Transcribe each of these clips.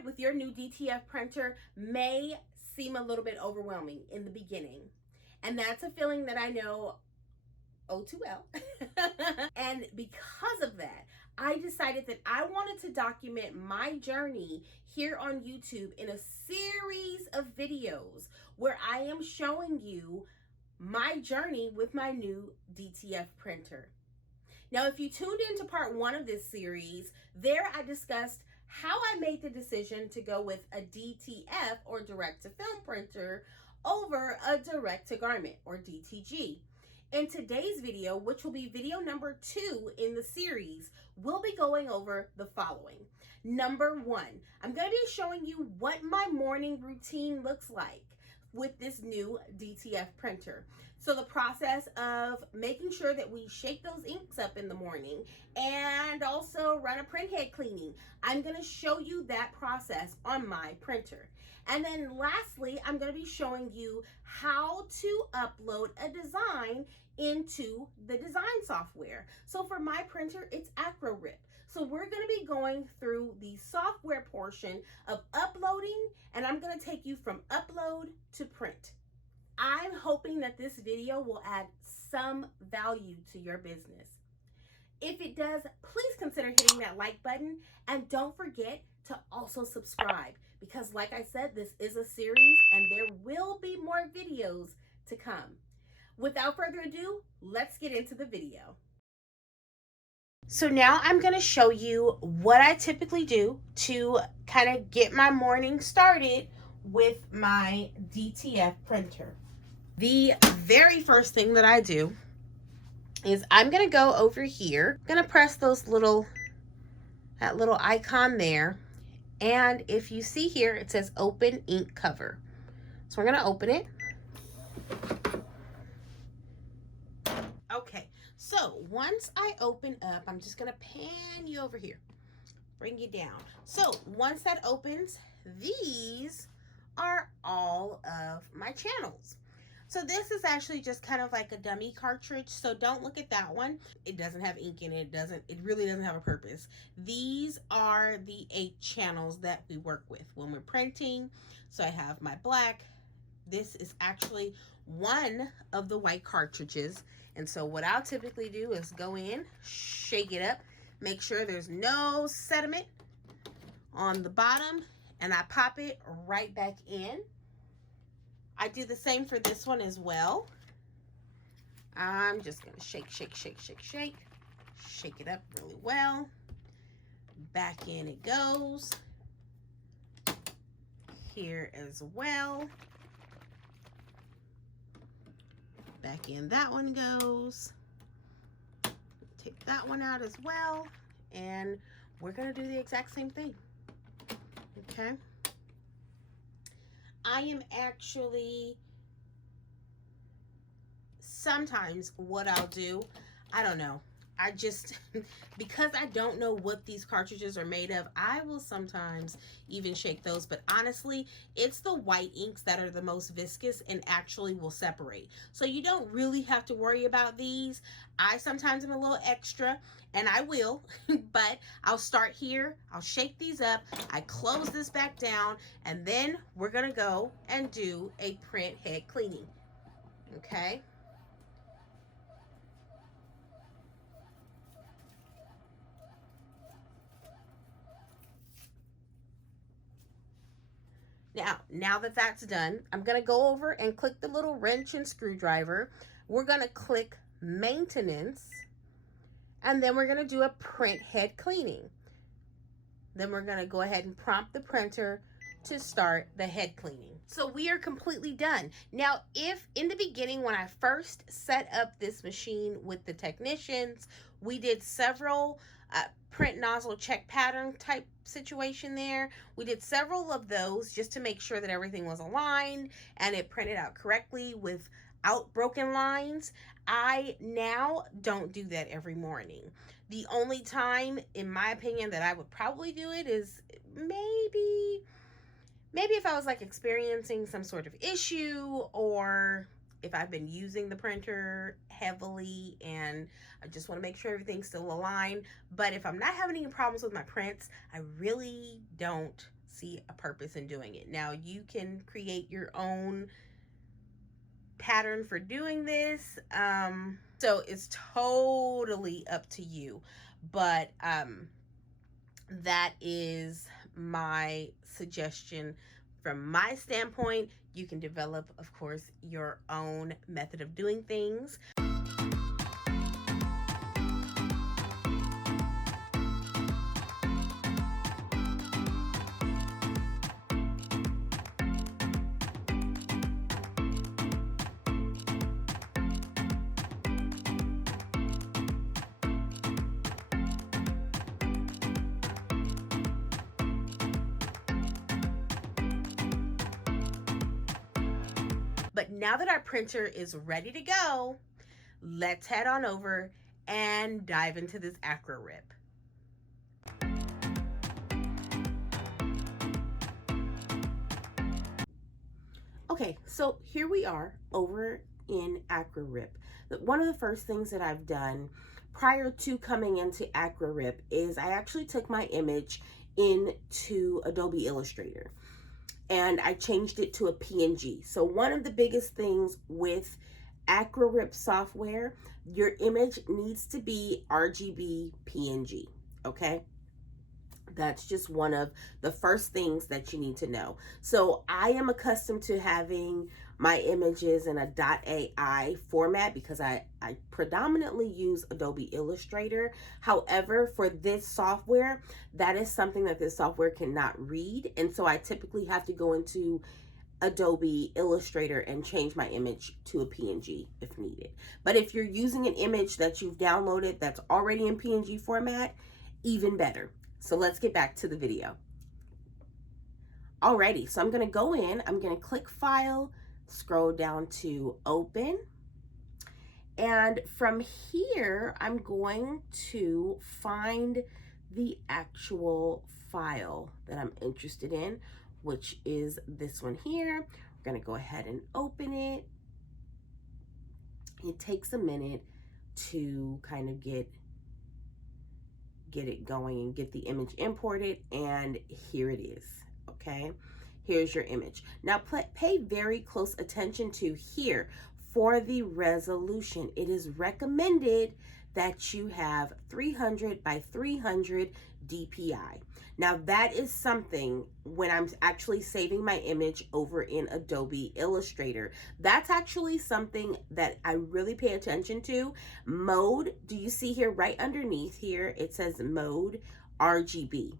started with your new DTF printer may seem a little bit overwhelming in the beginning. And that's a feeling that I know oh too well. And because of that, I decided that I wanted to document my journey here on YouTube in a series of videos where I am showing you my journey with my new DTF printer. Now, if you tuned into part 1 of this series, there I discussed how I made the decision to go with a DTF or direct to film printer over a direct to garment or DTG. In today's video, which will be video number 2 in the series, we'll be going over the following. Number 1, I'm going to be showing you what my morning routine looks like with this new DTF printer. So the process of making sure that we shake those inks up in the morning and also run a print head cleaning. I'm going to show you that process on my printer. And then lastly, I'm going to be showing you how to upload a design into the design software. So for my printer, it's AcroRIP. So we're going to be going through the software portion of uploading, and I'm going to take you from upload to print. I'm hoping that this video will add some value to your business. If it does, please consider hitting that like button, and don't forget to also subscribe, because like I said, this is a series and there will be more videos to come. Without further ado, let's get into the video. So now I'm going to show you what I typically do to kind of get my morning started with my DTF printer. The very first thing that I do is I'm going to go over here. I'm going to press that little icon there. And if you see here, it says open ink cover. So we're going to open it. Okay, so once I open up, I'm just going to pan you over here, bring you down. So once that opens, these are all of my channels. So this is actually just kind of like a dummy cartridge, so don't look at that one. It doesn't have ink in it. It really doesn't have a purpose. These are the 8 channels that we work with when we're printing. So I have my black. This is actually one of the white cartridges. And so what I'll typically do is go in, shake it up, make sure there's no sediment on the bottom, and I pop it right back in. I do the same for this one as well. I'm just going to shake it up really well. Back in it goes. Here as well. Back in that one goes. Take that one out as well. And we're going to do the exact same thing. Okay. I am actually, sometimes what I'll do, I don't know, I just, because I don't know what these cartridges are made of, I will sometimes even shake those. But honestly, it's the white inks that are the most viscous and actually will separate. So you don't really have to worry about these. I sometimes am a little extra, and I will, but I'll start here. I'll shake these up. I close this back down, and then we're going to go and do a print head cleaning. Okay. Now that that's done, I'm going to go over and click the little wrench and screwdriver. We're going to click maintenance, and then we're going to do a print head cleaning. Then we're going to go ahead and prompt the printer to start the head cleaning. So we are completely done. Now, if in the beginning when I first set up this machine with the technicians, we did several print nozzle check pattern type situation there. We did several of those just to make sure that everything was aligned and it printed out correctly without broken lines. I now don't do that every morning. The only time, in my opinion, that I would probably do it is maybe if I was like experiencing some sort of issue, or if I've been using the printer heavily and I just want to make sure everything's still aligned. But if I'm not having any problems with my prints, I really don't see a purpose in doing it. Now, you can create your own pattern for doing this. So it's totally up to you. But that is my suggestion from my standpoint. You can develop, of course, your own method of doing things. But now that our printer is ready to go, let's head on over and dive into this AcroRIP. Okay, so here we are over in AcroRIP. One of the first things that I've done prior to coming into AcroRIP is I actually took my image into Adobe Illustrator and I changed it to a PNG. So one of the biggest things with AcroRIP software, your image needs to be RGB PNG, okay? That's just one of the first things that you need to know. So I am accustomed to having my images in a .ai format because I predominantly use Adobe Illustrator. However, for this software, that is something that this software cannot read. And so I typically have to go into Adobe Illustrator and change my image to a PNG if needed. But if you're using an image that you've downloaded that's already in PNG format, even better. So let's get back to the video. Alrighty, so I'm gonna go in, I'm gonna click File, scroll down to Open, and from here, I'm going to find the actual file that I'm interested in, which is this one here. We're gonna go ahead and open it. It takes a minute to kind of get it going and get the image imported, and here it is. Okay, here's your image. Now pay very close attention to here for the resolution. It is recommended that you have 300 by 300 DPI. Now that is something when I'm actually saving my image over in Adobe Illustrator, that's actually something that I really pay attention to. Mode, do you see here right underneath here, it says mode RGB.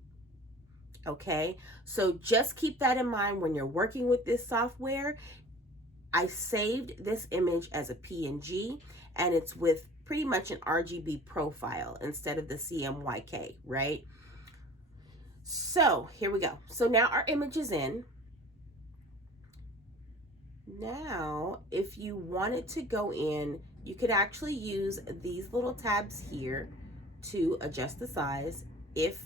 Okay, so just keep that in mind when you're working with this software. I saved this image as a PNG and it's with pretty much an RGB profile instead of the CMYK, right? So here we go. So now our image is in. Now, if you wanted to go in, you could actually use these little tabs here to adjust the size if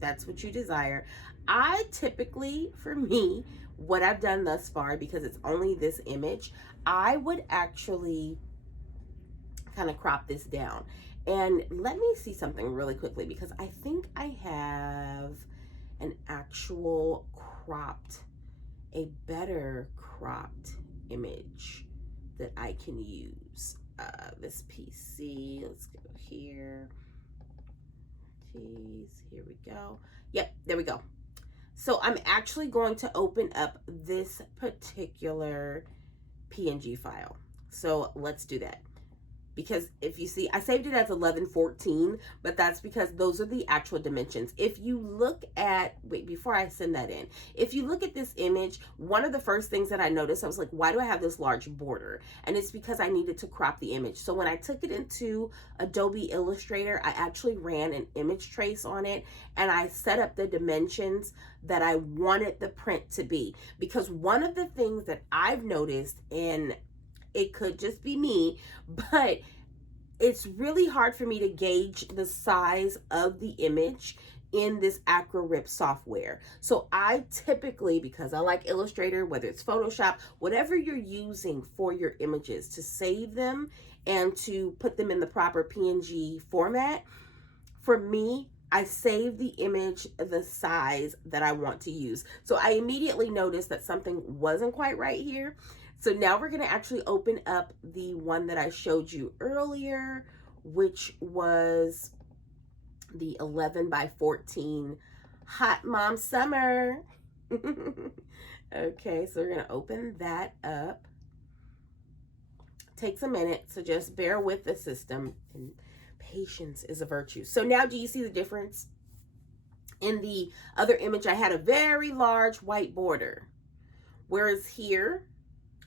that's what you desire. I typically, for me, what I've done thus far, because it's only this image, I would actually kind of crop this down. And let me see something really quickly, because I think I have an actual a better cropped image that I can use. This PC, let's go here. Geez, here we go. Yep, there we go. So I'm actually going to open up this particular PNG file. So let's do that. Because if you see, I saved it as 1114, but that's because those are the actual dimensions. If you look at, wait, before I send that in, if you look at this image, one of the first things that I noticed, I was like, why do I have this large border? And it's because I needed to crop the image. So when I took it into Adobe Illustrator, I actually ran an image trace on it and I set up the dimensions that I wanted the print to be. Because one of the things that I've noticed, and it could just be me, but it's really hard for me to gauge the size of the image in this AcroRIP software. So I typically, because I like Illustrator, whether it's Photoshop, whatever you're using for your images to save them and to put them in the proper PNG format, for me, I save the image the size that I want to use. So I immediately noticed that something wasn't quite right here. So now we're going to actually open up the one that I showed you earlier, which was the 11 by 14 Hot Mom Summer. Okay, so we're going to open that up. Takes a minute, so just bear with the system, and patience is a virtue. So now do you see the difference? In the other image, I had a very large white border, whereas here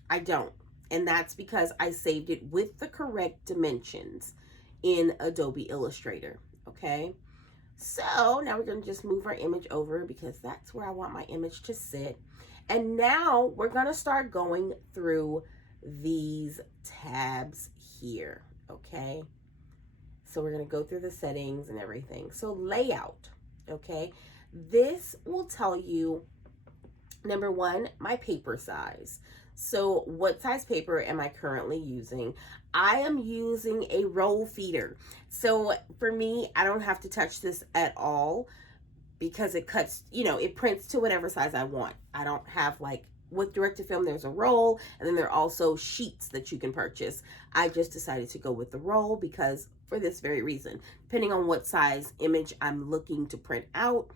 I don't, and that's because I saved it with the correct dimensions in Adobe Illustrator. Okay, so now we're going to just move our image over because that's where I want my image to sit. And now we're going to start going through these tabs here. Okay, so we're going to go through the settings and everything. So layout. Okay, this will tell you, number one, my paper size. So what size paper am I currently using? I am using a roll feeder. So for me, I don't have to touch this at all because it cuts, it prints to whatever size I want. I don't have, like, with direct-to-film, there's a roll, and then there are also sheets that you can purchase. I just decided to go with the roll because for this very reason, depending on what size image I'm looking to print out,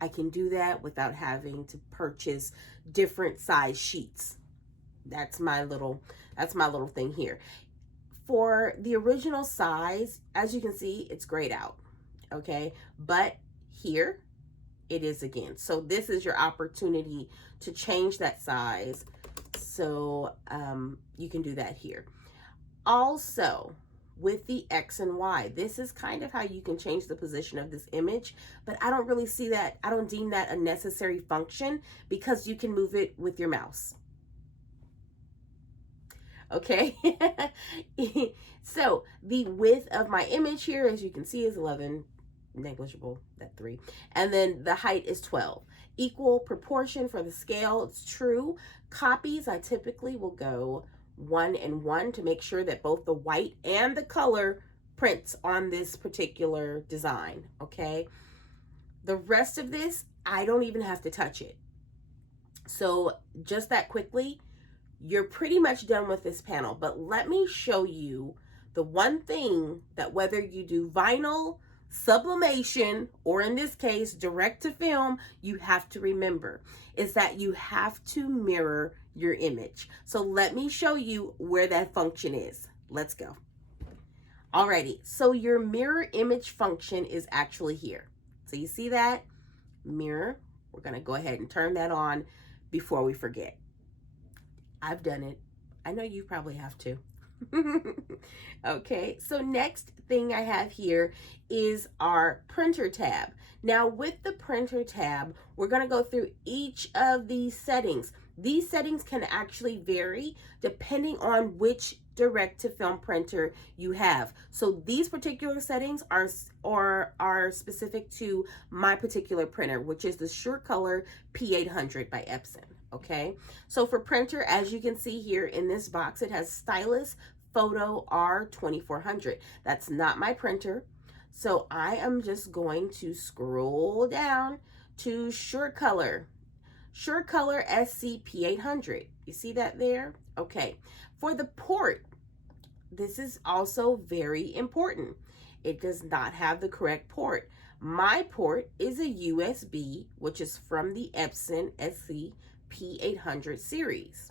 I can do that without having to purchase different size sheets. That's my little thing here. For the original size, as you can see, it's grayed out. Okay, but here it is again. So this is your opportunity to change that size. So you can do that here. Also, with the X and Y, this is kind of how you can change the position of this image, but I don't really see that. I don't deem that a necessary function because you can move it with your mouse. Okay, so the width of my image here, as you can see, is 11, negligible, that 3, and then the height is 12. Equal proportion for the scale, it's true. Copies, I typically will go 1 and 1 to make sure that both the white and the color prints on this particular design. Okay, the rest of this, I don't even have to touch it. So just that quickly, you're pretty much done with this panel. But let me show you the one thing that whether you do vinyl, sublimation, or in this case, direct to film, you have to remember is that you have to mirror your image. So let me show you where that function is. Let's go. Alrighty, so your mirror image function is actually here. So you see that? Mirror. We're gonna go ahead and turn that on before we forget. I've done it. I know you probably have to. Okay, so next thing I have here is our printer tab. Now with the printer tab, we're going to go through each of these settings. These settings can actually vary depending on which direct-to-film printer you have. So these particular settings are specific to my particular printer, which is the Surecolor P800 by Epson. Okay, so for printer, as you can see here in this box, it has Stylus Photo R2400. That's not my printer. So I am just going to scroll down to Surecolor SC P800. You see that there? Okay, for the port, this is also very important. It does not have the correct port. My port is a USB, which is from the Epson SC P800 series.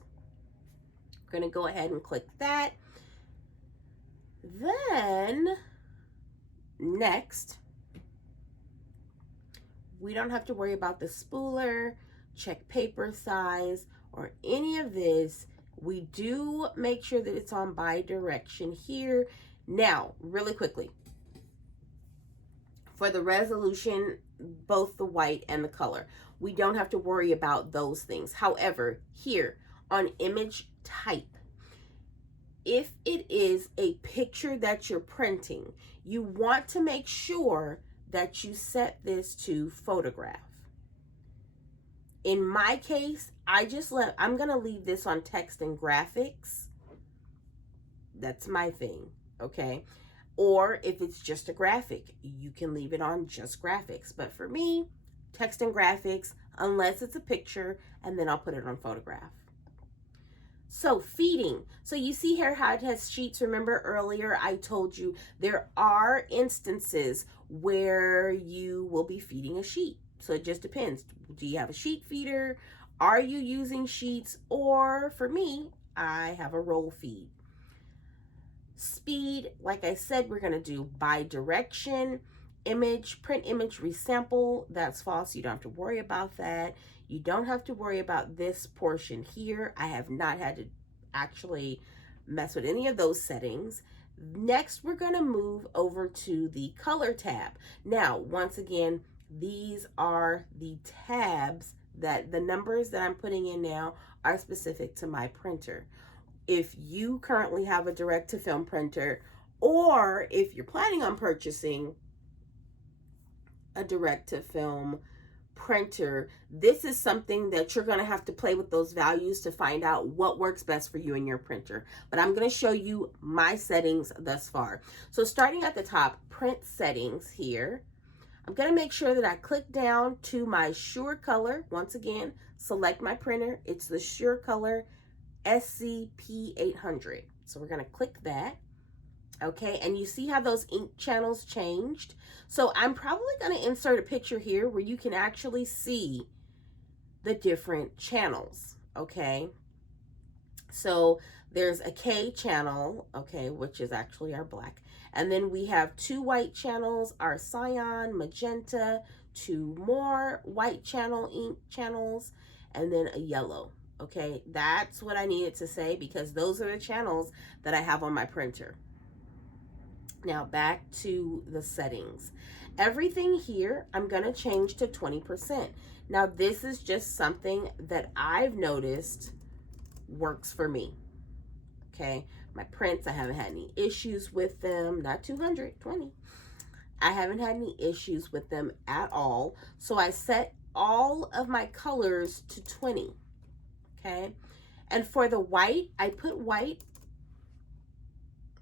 I'm going to go ahead and click that. Then next, we don't have to worry about the spooler, check paper size, or any of this. We do make sure that it's on bi-direction here. Now, really quickly, for the resolution, both the white and the color, we don't have to worry about those things. However, here on image type, if it is a picture that you're printing, you want to make sure that you set this to photograph. In my case, I'm going to leave this on text and graphics. That's my thing, okay? Or if it's just a graphic, you can leave it on just graphics. But for me, text and graphics, unless it's a picture, and then I'll put it on photograph. So feeding. So you see here how it has sheets. Remember earlier I told you there are instances where you will be feeding a sheet. So it just depends. Do you have a sheet feeder? Are you using sheets? Or for me, I have a roll feed. Speed, like I said, we're going to do bi-direction. Image, print image resample, that's false. You don't have to worry about that. You don't have to worry about this portion here. I have not had to actually mess with any of those settings. Next, we're going to move over to the color tab. Now, once again, these are the tabs that the numbers that I'm putting in now are specific to my printer. If you currently have a direct-to-film printer, or if you're planning on purchasing a direct-to-film printer, this is something that you're going to have to play with those values to find out what works best for you and your printer. But I'm going to show you my settings thus far. So starting at the top, print settings here, I'm going to make sure that I click down to my Surecolor. Once again, select my printer. It's the Surecolor P800. So we're going to click that. Okay, and you see how those ink channels changed? So I'm probably going to insert a picture here where you can actually see the different channels. Okay, so there's a K channel, okay, which is actually our black. And then we have 2 white channels, our cyan, magenta, 2 more white channel ink channels, and then a yellow. Okay, that's what I needed to say because those are the channels that I have on my printer. Now back to the settings. Everything here I'm going to change to 20%. Now this is just something that I've noticed works for me. Okay, my prints, I haven't had any issues with them. Not 220. I haven't had any issues with them at all. So I set all of my colors to 20. Okay, and for the white, I put white,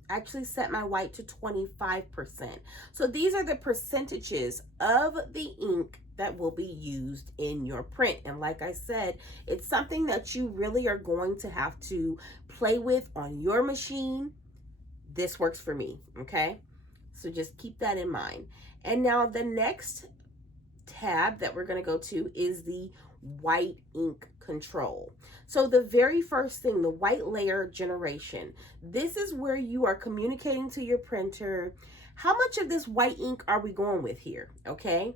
actually set my white to 25%. So these are the percentages of the ink that will be used in your print. And like I said, it's something that you really are going to have to play with on your machine. This works for me, okay? So just keep that in mind. And now the next tab that we're going to go to is the white ink control. So the very first thing, the white layer generation, this is where you are communicating to your printer how much of this white ink are we going with here, okay?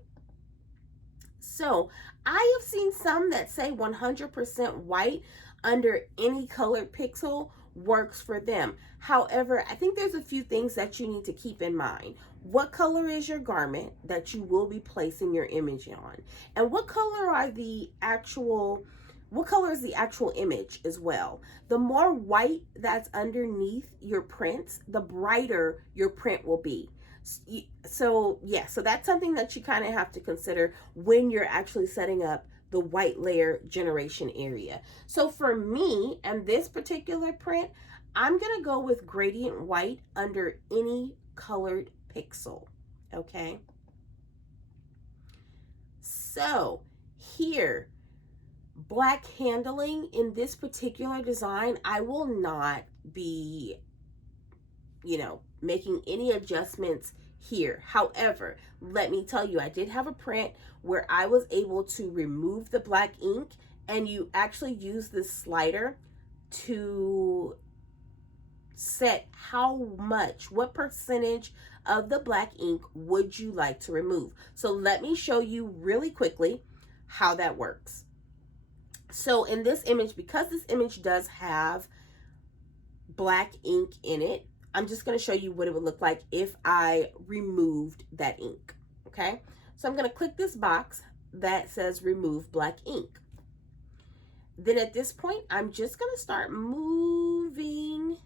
So I have seen some that say 100% white under any colored pixel works for them. However, I think there's a few things that you need to keep in mind. What color is your garment that you will be placing your image on? And what color is the actual image as well? The more white that's underneath your prints, the brighter your print will be. So yeah, so that's something that you kind of have to consider when you're actually setting up the white layer generation area. So for me and this particular print, I'm gonna go with gradient white under any colored pixel, okay? So here, black handling in this particular design, I will not be, making any adjustments here. However, let me tell you, I did have a print where I was able to remove the black ink, and you actually use this slider to set what percentage of the black ink would you like to remove. So let me show you really quickly how that works. So in this image, because this image does have black ink in it, I'm just going to show you what it would look like if I removed that ink. Okay, so I'm going to click this box that says remove black ink. Then at this point, I'm just going to start moving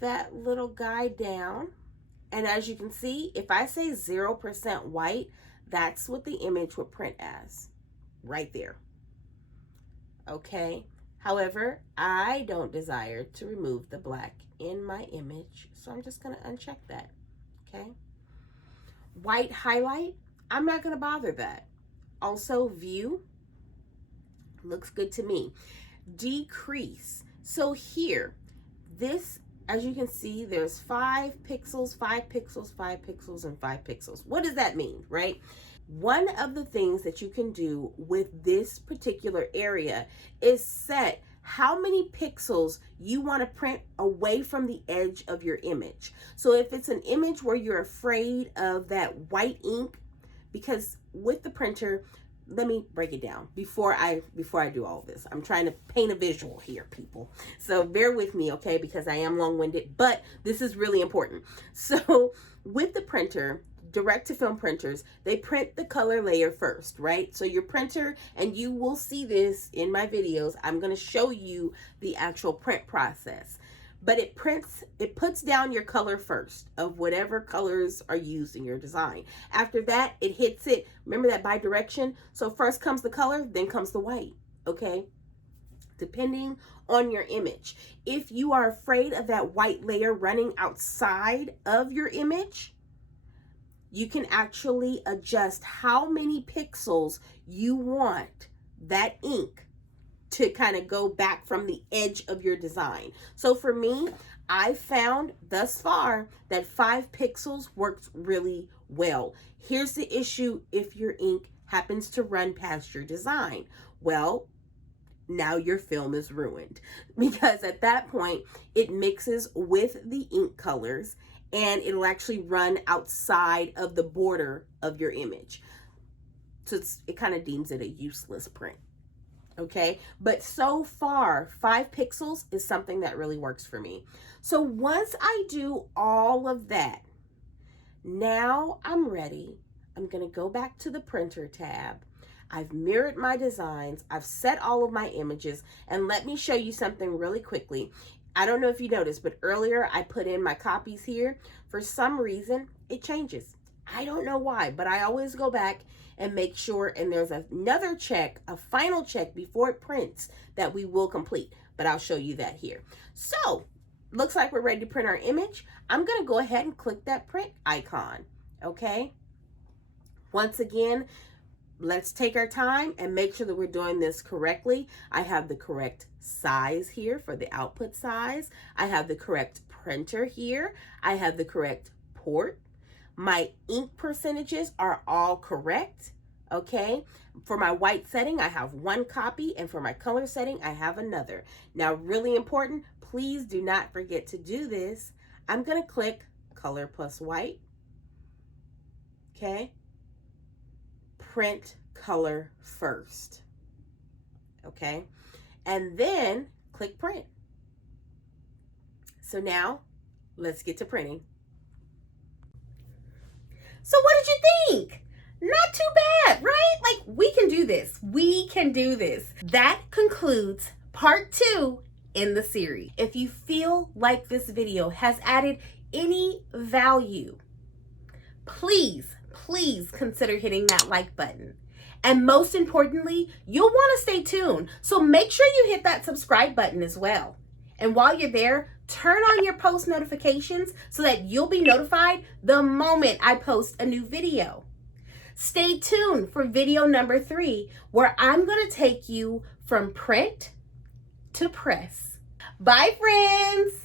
that little guy down. And as you can see, if I say 0% white, that's what the image would print as right there. Okay. However, I don't desire to remove the black in my image, so I'm just going to uncheck that, okay? White highlight, I'm not going to bother that. Also, view, looks good to me. Decrease, so here, this, as you can see, there's 5 pixels, 5 pixels, 5 pixels, and 5 pixels. What does that mean, right? One of the things that you can do with this particular area is set how many pixels you want to print away from the edge of your image. So if it's an image where you're afraid of that white ink, because with the printer, let me break it down before I do all this. I'm trying to paint a visual here, people. So bear with me, okay? Because I am long-winded, but this is really important. So with the printer, direct-to-film printers, they print the color layer first, right? So your printer, and you will see this in my videos, I'm going to show you the actual print process. But it puts down your color first of whatever colors are used in your design. After that, it hits it. Remember that bi-direction? So first comes the color, then comes the white, okay? Depending on your image. If you are afraid of that white layer running outside of your image, you can actually adjust how many pixels you want that ink to kind of go back from the edge of your design. So for me, I found thus far that 5 pixels works really well. Here's the issue if your ink happens to run past your design. Well, now your film is ruined, because at that point it mixes with the ink colors and it'll actually run outside of the border of your image. So it kind of deems it a useless print. Okay, but so far 5 pixels is something that really works for me. So once I do all of that, now I'm ready. I'm going to go back to the printer tab. I've mirrored my designs. I've set all of my images, and let me show you something really quickly. I don't know if you noticed, but earlier I put in my copies here. For some reason, it changes. I don't know why, but I always go back and make sure, and there's another check, a final check before it prints that we will complete, but I'll show you that here. So, looks like we're ready to print our image. I'm gonna go ahead and click that print icon, okay? Once again, let's take our time and make sure that we're doing this correctly. I have the correct size here for the output size. I have the correct printer here. I have the correct port. My ink percentages are all correct, okay? For my white setting, I have 1 copy, and for my color setting, I have another. Now, really important, please do not forget to do this. I'm going to click color plus white, okay? Print color first, okay? And then click print. So now, let's get to printing. So what did you think? Not too bad, right? Like, we can do this. We can do this. That concludes part 2 in the series. If you feel like this video has added any value, please consider hitting that like button. And most importantly, you'll want to stay tuned. So make sure you hit that subscribe button as well. And while you're there, turn on your post notifications so that you'll be notified the moment I post a new video. Stay tuned for video number 3, where I'm going to take you from print to press. Bye, friends.